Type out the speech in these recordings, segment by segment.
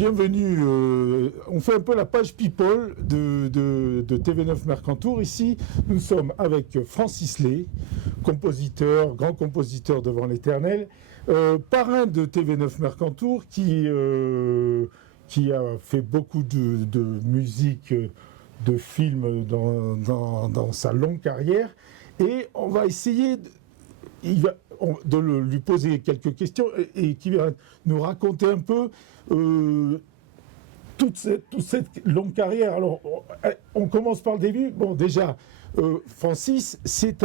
bienvenue. On fait un peu la page People de TV9 Mercantour. Ici, nous sommes avec Francis Lay, compositeur, grand compositeur devant l'éternel, parrain de TV9 Mercantour, qui a fait beaucoup de musique, de films dans sa longue carrière. Et on va essayer de lui poser quelques questions et qui va nous raconter un peu toute cette longue carrière. Alors, on commence par le début. Bon, déjà, Francis, c'est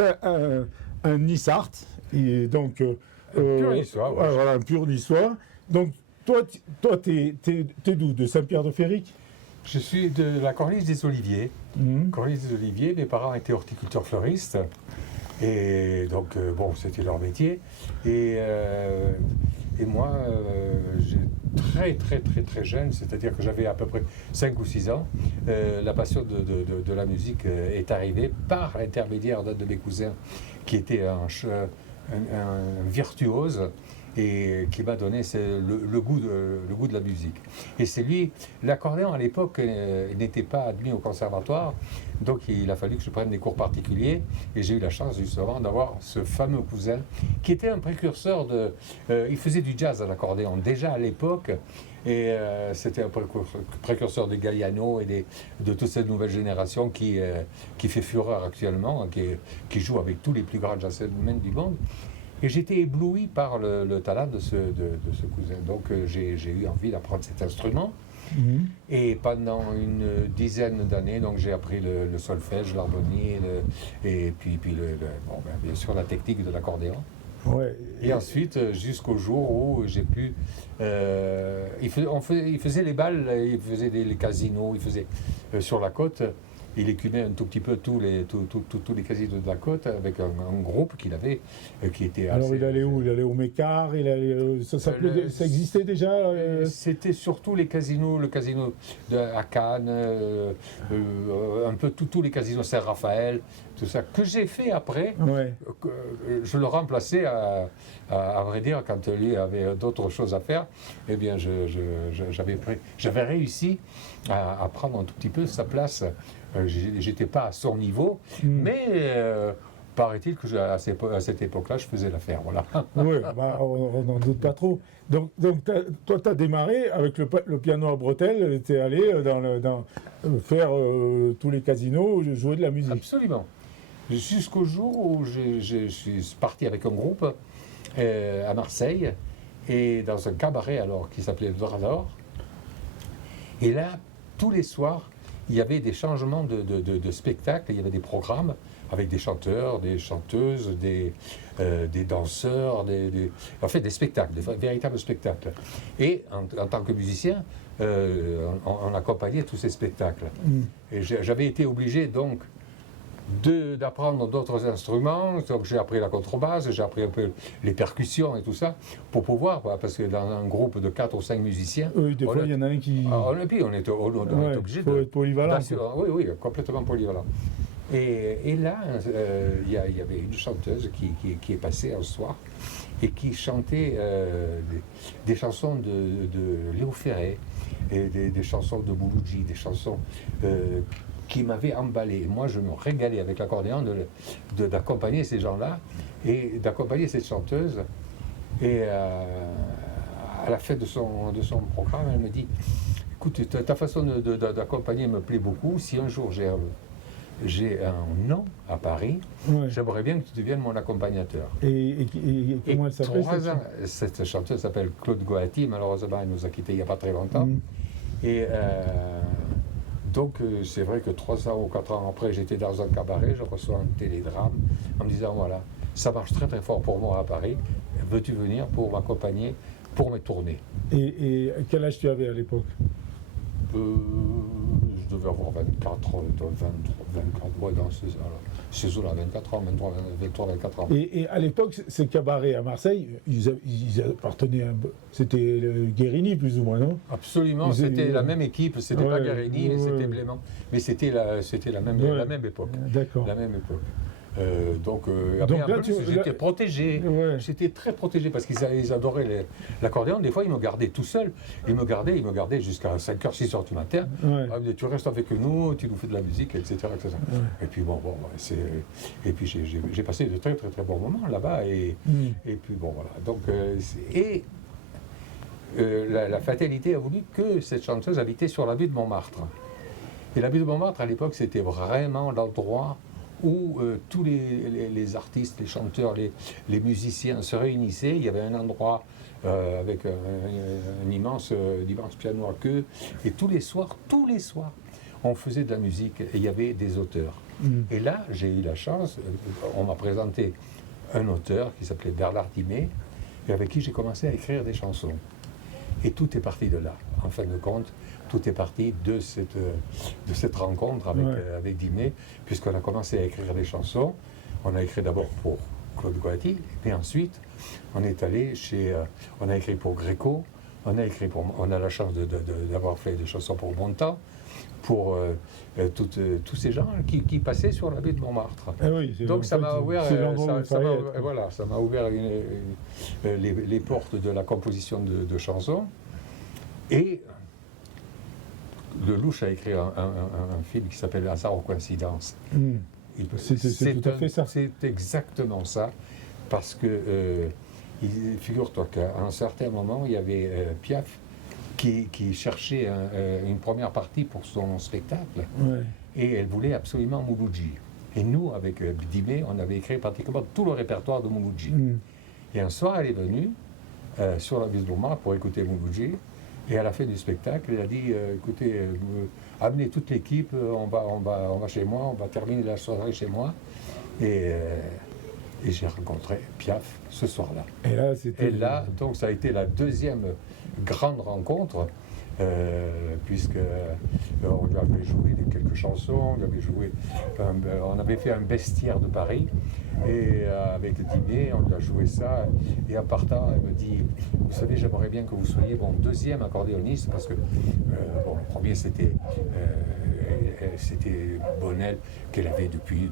un Niçart, et donc un pur niçois. Ouais. Voilà, un pur niçois. Donc, toi, t'es d'où? De Saint-Pierre-de-Féric? Je suis de la Corniche des Oliviers. Corniche des Oliviers, mes parents étaient horticulteurs fleuristes. Et donc, bon, c'était leur métier. Et moi, très jeune, c'est-à-dire que j'avais à peu près 5 ou 6 ans, la passion de la musique est arrivée par l'intermédiaire d'un de mes cousins qui était un virtuose et qui m'a donné le goût de la musique. Et c'est lui, l'accordéon à l'époque n'était pas admis au conservatoire, donc il a fallu que je prenne des cours particuliers, et j'ai eu la chance justement d'avoir ce fameux cousin qui était un précurseur il faisait du jazz à l'accordéon déjà à l'époque, et c'était un précurseur de Galliano et de toute cette nouvelle génération qui fait fureur actuellement, qui joue avec tous les plus grands jazzmen du monde. Et j'étais ébloui par le talent de ce cousin. Donc j'ai eu envie d'apprendre cet instrument. Et pendant une dizaine d'années, donc j'ai appris le solfège, l'harmonie, et puis bien sûr la technique de l'accordéon. Ouais. Et ensuite, jusqu'au jour où j'ai pu... il faisait les balles, il faisait les casinos, il faisait sur la côte. Il écumait un tout petit peu tous les casinos de la côte avec un groupe qu'il avait, qui était assez... Alors il allait où? Il allait au Mécart, ça existait déjà C'était surtout les casinos, le casino à Cannes, un peu tous les casinos Saint-Raphaël, tout ça, que j'ai fait après. Ouais. Je le remplaçais, à vrai dire, quand lui avait d'autres choses à faire. Eh bien, j'avais réussi à prendre un tout petit peu sa place. J'étais pas à son niveau, mais paraît-il que à cette époque-là, je faisais l'affaire. Voilà. Oui, on n'en doute pas trop. Donc toi, tu as démarré avec le piano à bretelles, tu es allé faire tous les casinos, jouer de la musique. Absolument. Jusqu'au jour où je suis parti avec un groupe à Marseille, et dans un cabaret alors qui s'appelait le Dorador. Et là, tous les soirs, il y avait des changements de spectacles, il y avait des programmes avec des chanteurs, des chanteuses, des danseurs, des spectacles, des véritables spectacles. Et en tant que musicien, on accompagnait tous ces spectacles. Et j'avais été obligé donc d'apprendre d'autres instruments, donc j'ai appris la contrebasse, j'ai appris un peu les percussions et tout ça, pour pouvoir, parce que dans un groupe de 4 ou 5 musiciens... Oui, des fois il y en a un qui... on est obligé de... être polyvalent. Oui, complètement polyvalent. Et là, il y avait une chanteuse qui est passée un soir, et qui chantait des chansons de Léo Ferré, et des chansons de Mouloudji, des chansons... qui m'avait emballé. Moi, je me régalais avec l'accordéon d'accompagner ces gens-là et d'accompagner cette chanteuse. Et à la fin de son programme, elle me dit « Écoute, ta façon d'accompagner me plaît beaucoup. Si un jour j'ai un nom à Paris, j'aimerais bien que tu deviennes mon accompagnateur. » Et comment elle s'appelle? Cette chanteuse s'appelle Claude Goati. Malheureusement, elle nous a quittés il n'y a pas très longtemps. Et... donc c'est vrai que 3 ans ou 4 ans après, j'étais dans un cabaret, je reçois un télégramme en me disant voilà, ça marche très fort pour moi à Paris, veux-tu venir pour m'accompagner pour mes tournées? Et quel âge tu avais à l'époque? Je devais avoir 24 dans ces eaux-là, 24 ans, 23-24 ans. Et à l'époque, ces cabarets à Marseille, ils appartenaient c'était le Guérini plus ou moins, non? Absolument, c'était la même équipe, c'était pas Guérini, c'était Blément, mais c'était la même époque. D'accord. La même époque. Après, en là, plus, j'étais protégé. Ouais. J'étais très protégé parce qu'ils adoraient l'accordéon. Des fois, ils me gardaient tout seul. Ils me gardaient jusqu'à 5h, 6h du matin. Ouais. Ah, mais tu restes avec nous, tu nous fais de la musique, etc. etc. Ouais. Et puis, et puis j'ai passé de très, très, très bons moments là-bas. Et puis, bon, voilà. Donc, la fatalité a voulu que cette chanteuse habitait sur la butte de Montmartre. Et la butte de Montmartre, à l'époque, c'était vraiment l'endroit où tous les artistes, les chanteurs, les musiciens se réunissaient. Il y avait un endroit avec un immense piano à queue. Et tous les soirs, on faisait de la musique et il y avait des auteurs. Et là, j'ai eu la chance, on m'a présenté un auteur qui s'appelait Bernard Dimet, et avec qui j'ai commencé à écrire des chansons. Et tout est parti de là. En fin de compte, tout est parti de cette rencontre avec Dimet, puisqu'on a commencé à écrire des chansons. On a écrit d'abord pour Claude Goati, et ensuite, on est allé on a écrit pour Gréco, on a la chance d'avoir fait des chansons pour Bontemps, pour tous ces gens qui passaient sur la baie de Montmartre. Ah oui, donc ça m'a ouvert, ça m'a ouvert les portes de la composition de chansons. Et Lelouch a écrit un film qui s'appelle Hasard ou coïncidence. C'est tout à fait ça. C'est exactement ça, parce que figure-toi qu'à un certain moment, il y avait Piaf qui cherchait une première partie pour son spectacle, et elle voulait absolument Mouloudji. Et nous, avec Dimet, on avait écrit pratiquement tout le répertoire de Mouloudji. Et un soir, elle est venue sur la butte de Montmartre pour écouter Mouloudji, et à la fin du spectacle, elle a dit écoutez, amenez toute l'équipe, on va chez moi, on va terminer la soirée chez moi. Et j'ai rencontré Piaf ce soir-là. Et là, donc ça a été la deuxième grande rencontre, puisque on lui avait joué quelques chansons, on avait fait un bestiaire de Paris, et avec Dimet, on lui a joué ça, et en partant, elle me dit, vous savez, j'aimerais bien que vous soyez mon deuxième accordéoniste, parce que le premier c'était Bonnel, qu'elle avait depuis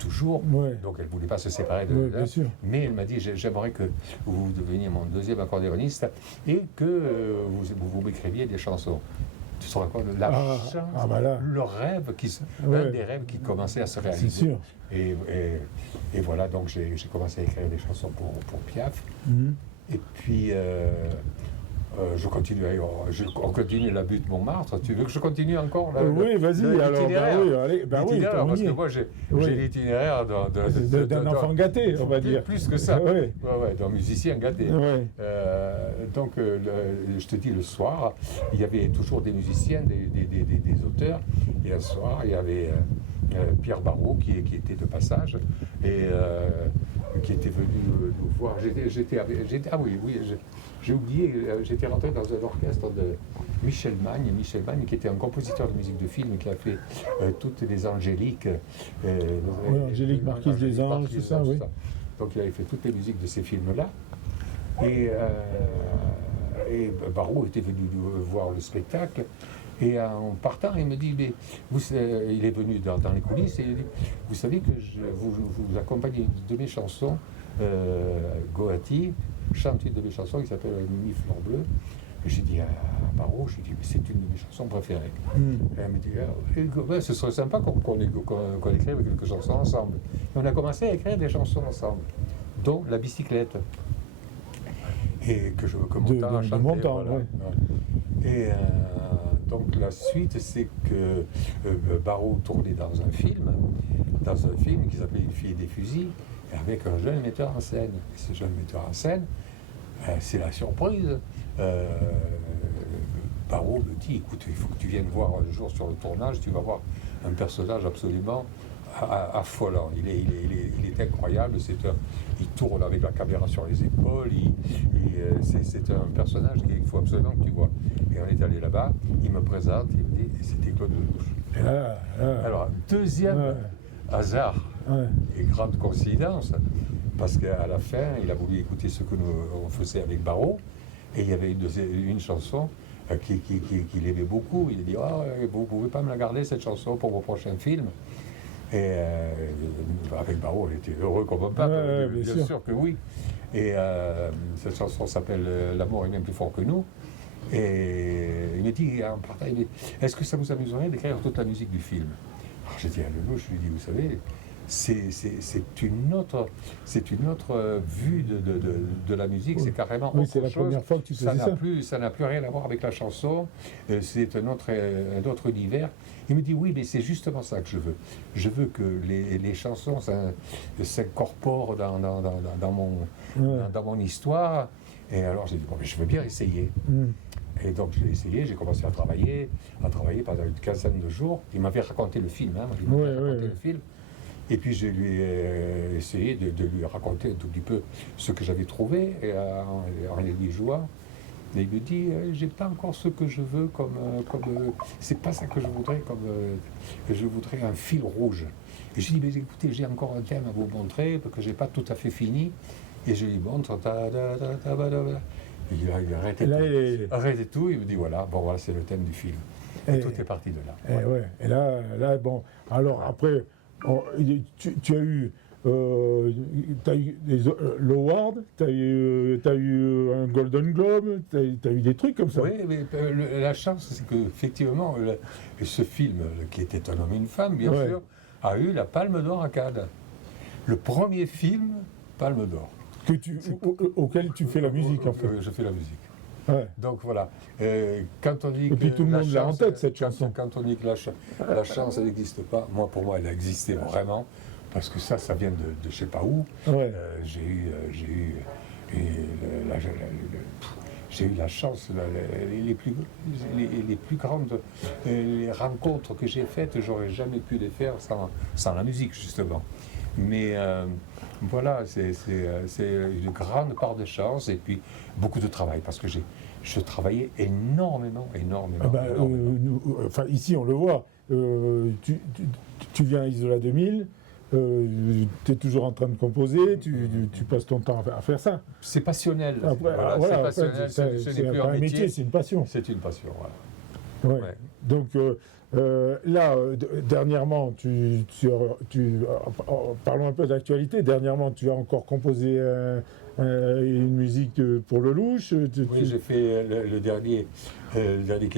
toujours, donc elle ne voulait pas se séparer de là. Mais elle m'a dit, j'aimerais que vous deveniez mon deuxième accordéoniste et que vous m'écriviez des chansons. Tu te rends compte de la chance, le rêve, l'un des rêves qui commençait à se réaliser. C'est sûr. Et voilà, donc j'ai commencé à écrire des chansons pour Piaf. Et puis on continue la butte Montmartre. Tu veux que je continue encore oui, vas-y. Alors, parce que moi j'ai l'itinéraire d'un enfant gâté, on va dire. Plus que ça. D'un musicien gâté. Donc, je te dis, le soir, il y avait toujours des musiciens, des auteurs. Et un soir, il y avait Pierre Barrault qui était de passage et qui était venu nous voir. J'ai oublié, j'étais rentré dans un orchestre de Michel Magne, qui était un compositeur de musique de film, qui a fait toutes les Angéliques. Angélique, Marquise des Anges, tout ça, oui. Donc il avait fait toutes les musiques de ces films-là. Et Barrault était venu voir le spectacle. Et en partant, il me dit, mais il est venu dans les coulisses et il dit, vous savez que vous accompagnez de mes chansons, Goati chante une de mes chansons qui s'appelle Mimi Fleur Bleue. Et j'ai dit à Barrault, mais c'est une de mes chansons préférées. Et elle me dit, ce serait sympa qu'on écrive quelques chansons ensemble. Et on a commencé à écrire des chansons ensemble, dont La bicyclette. Et que Montand a chanté. Et donc la suite, c'est que Barrault tournait dans un film qui s'appelait Une fille et des fusils, avec un jeune metteur en scène. Et ce jeune metteur en scène, c'est la surprise. Barrault me dit, écoute, il faut que tu viennes voir un jour sur le tournage, tu vas voir un personnage absolument affolant. Il est incroyable, il tourne avec la caméra sur les épaules, c'est un personnage qu'il faut absolument que tu vois. Et on est allé là-bas, il me présente, il me dit, c'était Claude Lelouch. Alors, deuxième hasard et grande coïncidence, parce qu'à la fin, il a voulu écouter ce que on faisait avec Barrault, et il y avait une chanson qu'il aimait beaucoup. Il a dit, vous ne pouvez pas me la garder, cette chanson, pour vos prochains films. Et avec Barreau, elle était heureux comme un pape, bien sûr que oui. Et cette chanson s'appelle L'amour est bien plus fort que nous. Et il me dit, en partant, est-ce que ça vous amuserait d'écrire toute la musique du film? Alors j'ai dit à Lelouch, je lui dis, vous savez, c'est une autre vue de la musique, c'est carrément autre chose. C'est la première fois que tu faisais ça. Ça n'a plus rien à voir avec la chanson, c'est un autre univers. Il me dit, oui, mais c'est justement ça que je veux. Je veux que les chansons s'incorporent dans mon histoire. Et alors j'ai dit, bon, mais je veux bien essayer. Et donc j'ai essayé, j'ai commencé à travailler pendant une quinzaine de jours. Il m'avait raconté le film, le film. Et puis je lui ai essayé de lui raconter un tout petit peu ce que j'avais trouvé en lui jouant. Et il me dit, j'ai pas encore ce que je veux c'est pas ça que je voudrais je voudrais un fil rouge. Et je lui dis, mais écoutez, j'ai encore un thème à vous montrer, parce que j'ai pas tout à fait fini. Et je lui montre, il a arrêté tout, il me dit, voilà, c'est le thème du film. Et tout est parti de là. Et là, bon, alors après, tu as eu l'Award, tu as eu un Golden Globe, tu as eu des trucs comme ça. Oui, mais la chance, c'est qu'effectivement, ce film, qui était Un homme et une femme, bien sûr, a eu la Palme d'Or à Cannes. Le premier film, Palme d'Or. Auquel tu fais la musique, en fait. Je fais la musique. Ouais. Donc voilà. Quand on dit et puis tout le monde l'a en tête, cette chanson. Quand on dit que la chance, elle n'existe pas, pour moi, elle a existé vraiment. Parce que ça vient de je ne sais pas où. J'ai eu la chance, les plus grandes les rencontres que j'ai faites, j'aurais jamais pu les faire sans la musique, justement. Mais voilà, c'est une grande part de chance et puis beaucoup de travail, parce que je travaillais énormément. Ici, on le voit. Tu viens à Isola 2000. Tu es toujours en train de composer, tu passes ton temps à faire ça. C'est passionnel. C'est passionnel. C'est pas un métier, c'est une passion. C'est une passion, voilà. Ouais. Donc là, dernièrement, parlons un peu d'actualité. Dernièrement, tu as encore composé une musique pour Lelouch. Oui, j'ai fait le dernier qui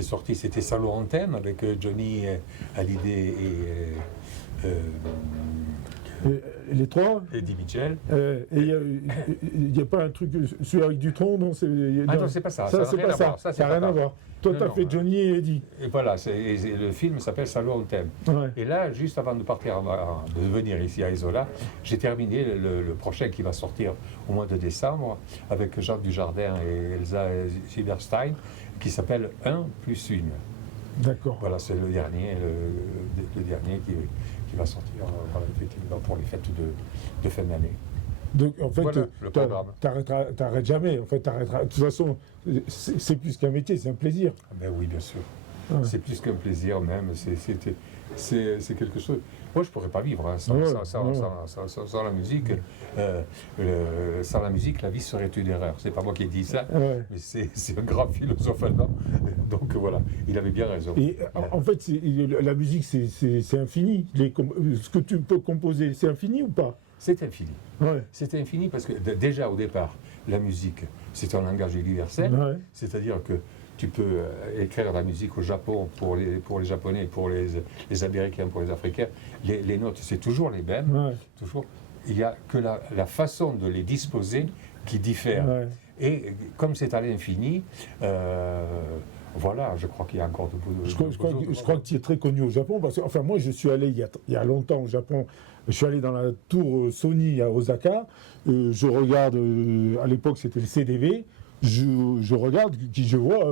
est sorti, c'était Salon en thème avec Johnny Hallyday et les trois. Eddie Mitchell. Et il n'y a pas un truc, celui avec Dutronc, non? Non, c'est pas ça. Ça n'a rien à voir. Toi, tu as fait Johnny et Eddie. Et voilà, le film s'appelle Salon en thème. Ouais. Et là, juste avant de partir, de venir ici à Isola, j'ai terminé le prochain qui va sortir au mois de décembre avec Jacques Dujardin et Elsa Silberstein, qui s'appelle 1 + 1. D'accord. Voilà, c'est le dernier qui va sortir effectivement pour les fêtes de fin d'année. Donc en fait, voilà, tu n'arrêtes jamais. En fait, t'arrêteras. De toute façon, c'est plus qu'un métier, c'est un plaisir. Ben oui, bien sûr. Ouais. C'est plus qu'un plaisir même. C'est quelque chose. Moi, je ne pourrais pas vivre sans la musique. Sans la musique, la vie serait une erreur. C'est pas moi qui ai dit ça, mais c'est un grand philosophe allemand. Donc voilà, il avait bien raison. Et en fait, la musique, c'est infini. Ce que tu peux composer, c'est infini ou pas? C'est infini. C'est infini parce que déjà au départ, la musique, c'est un langage universel. C'est-à-dire que tu peux écrire la musique au Japon pour les Japonais, pour les Américains, pour les Africains. Les notes, c'est toujours les mêmes. Toujours. Il n'y a que la façon de les disposer qui diffère. Et comme c'est à l'infini, voilà, je crois qu'il y a encore de beaux... Je crois que tu es très connu au Japon. Parce que, enfin, moi, je suis allé il y a longtemps au Japon. Je suis allé dans la tour Sony à Osaka. Je regarde, à l'époque, c'était le CDV. Je regarde, je vois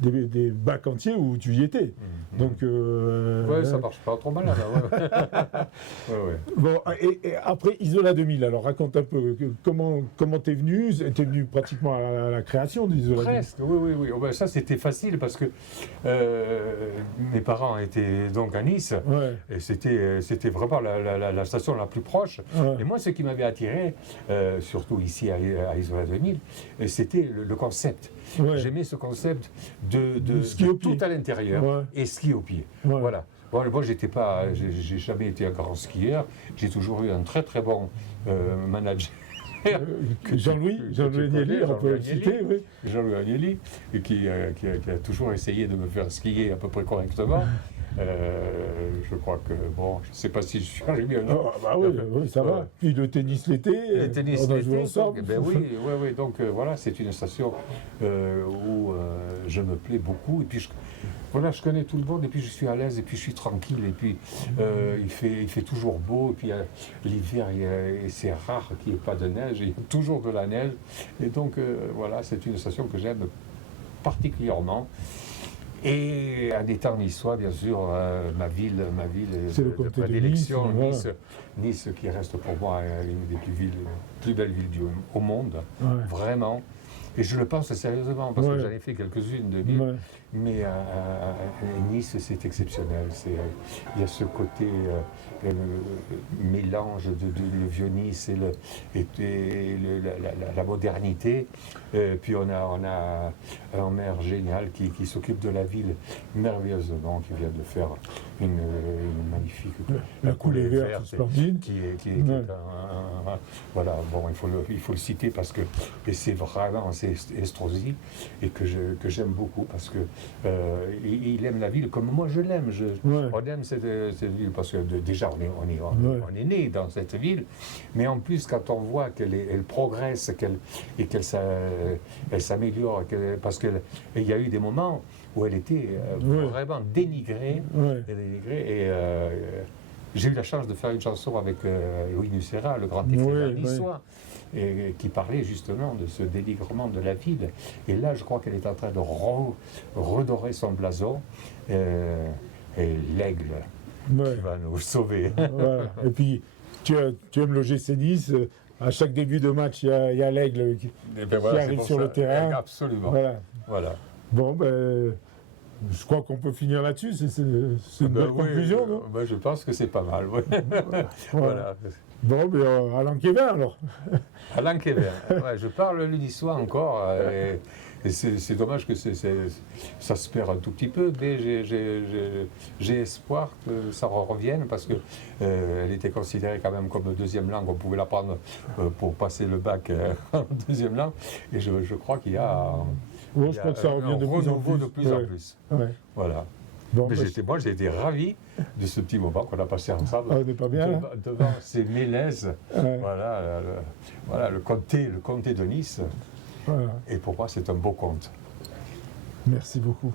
des bacs entiers où tu y étais. Donc, ça marche pas trop mal là. Bon, et après Isola 2000, alors raconte un peu comment t'es venu. T'es venu pratiquement à la création d'Isola 2000. Presque, oui. Oh, ben, ça c'était facile parce que mes parents étaient donc à Nice et c'était vraiment la station la plus proche. Et moi, ce qui m'avait attiré, surtout ici à Isola 2000, c'était le concept. J'aimais ce concept de ski tout à l'intérieur et ski au pied. Voilà. Bon, moi, j'ai jamais été un grand skieur. J'ai toujours eu un très très bon manager. Jean-Louis Agnelli, on peut le citer, oui. Jean-Louis Agnelli, et qui a toujours essayé de me faire skier à peu près correctement. Je crois que, bon, je ne sais pas si je suis arrivé à Bah oui, oui, ça va. Puis le tennis l'été, on a joué ensemble. Ben oui, donc voilà, c'est une station où je me plais beaucoup. Et puis, voilà, je connais tout le monde, et puis je suis à l'aise, et puis je suis tranquille, et puis il fait toujours beau, et puis l'hiver, c'est rare qu'il n'y ait pas de neige, il y a toujours de la neige. Et donc, voilà, c'est une station que j'aime particulièrement. Et en étant niçois, bien sûr, ma ville de prédilection, Nice, Nice qui reste pour moi une des plus belles villes au monde, vraiment. Et je le pense sérieusement, parce que j'en ai fait quelques-unes de villes, mais Nice, c'est exceptionnel. Il y a ce côté mélange de le vieux Nice et la modernité. Puis on a un maire génial qui s'occupe de la ville merveilleusement, qui vient de faire une magnifique la coulée verte splendide, qui est voilà, bon, il faut le citer parce que c'est vraiment Estrosi, et que j'aime beaucoup parce que il aime la ville comme moi je l'aime. On aime cette ville parce que déjà on est né dans cette ville, mais en plus quand on voit qu'elle progresse, qu'elle s'améliore, parce qu'il y a eu des moments où elle était vraiment dénigrée, et j'ai eu la chance de faire une chanson avec Louis Nucera, le grand écrivain niçois, et qui parlait justement de ce dénigrement de la ville. Et là, je crois qu'elle est en train de redorer son blason, et l'aigle qui va nous sauver. Et puis, tu aimes le GC Nice, à chaque début de match, il y a l'aigle qui arrive sur le terrain. Absolument. Voilà. Bon, je crois qu'on peut finir là-dessus, c'est une bonne conclusion, non? Je pense que c'est pas mal, voilà. Bon, Alain Kévin, alors. Alain Kévin, je parle le niçois encore, et c'est dommage que ça se perd un tout petit peu, mais j'ai espoir que ça revienne, parce que elle était considérée quand même comme deuxième langue, on pouvait l'apprendre pour passer le bac en deuxième langue, et je crois qu'il y a... je crois que ça revient de plus en plus. Voilà. Bon, mais moi, j'ai été ravi de ce petit moment qu'on a passé ensemble. On n'est pas bien, devant ces mélèzes. Voilà, le comté de Nice. Et pour moi, c'est un beau conte. Merci beaucoup.